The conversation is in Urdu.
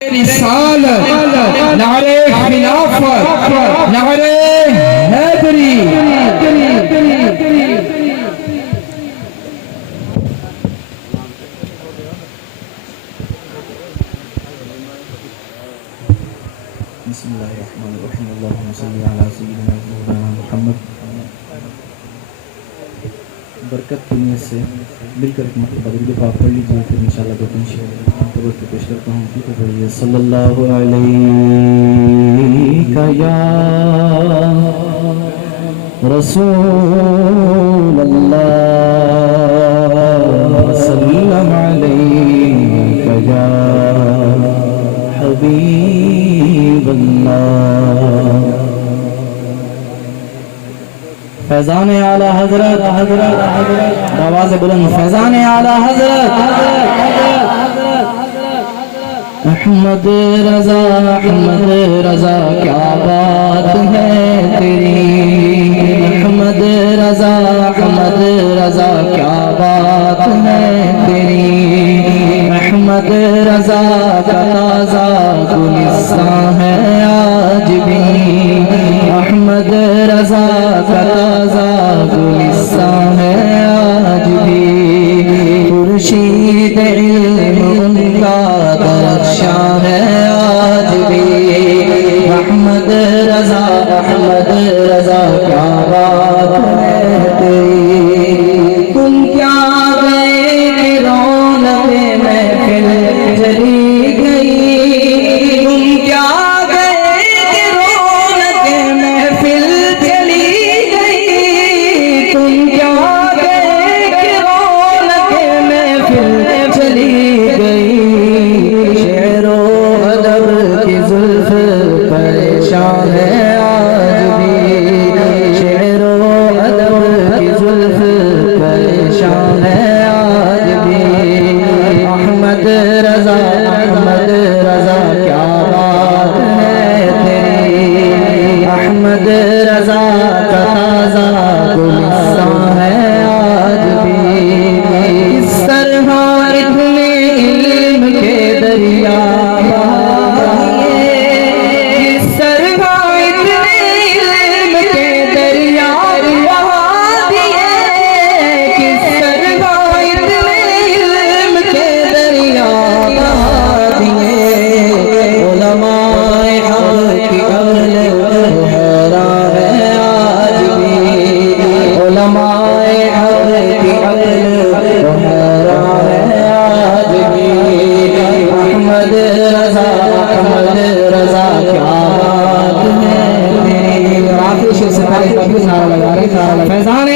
رسالت، نعرے خلافت، نعرے حیدری۔ بسم اللہ الرحمن الرحیم اللہم صلی علی سیدنا مولانا محمد۔ برکت کی نیت سے مل کر ایک مرتبہ درود پاک پڑھ لیجیے، پھر انشاءاللہ دو تین شعر قبر پہ پیش کرتا ہوں۔ کی پڑھیے صلی اللہ علیہ یا رسول اللہ وسلم علیہ یا حبیب اللہ۔ فیضان اعلی حضرت، آواز بلند، فیضان اعلی حضرت احمد رضا، احمد رضا کیا بات ہے تیری، احمد رضا، احمد رضا کیا بات ہے تیری، احمد رضا کا تازہ گلستان ہے آج بھی، احمد رضا کا تازہ گلستان ہے آج بھی، خورشید علم ان کا درخشاں ہے آج بھی، احمد رضا، احمد رضا کیا بات ہے تیری، تم کیا گئے کہ رونق محفل چلی گئی، تم کیا گئے کہ رونق محفل چلی گئی، تم کیا گئے کہ رونق محفل چلی گئی، شعر و ادب کی زلف پریشان ہے آج بھی، شعر و ادب کی زلف پریشان ہے آج بھی، احمد رضا، احمد رضا کیا بات ہے تیری، احمد رضا کا تازہ گلستان ہے آج بھی، اس طرح اتنے علم کے دریا بہائے، اس طرح اتنے علم کے دریا بہا دیے، کس طرح اتنے علم کے دریا بہا دیے، علماء حق کی عقل حیران ہے آج بھی، علماء حق کی عقل حیران ہے آج بھی، احمد رضا، احمد رضا کیا بات ہے تیری، آخری شعر سے پہلے کبھی نعرہ لگا رہے، فیضان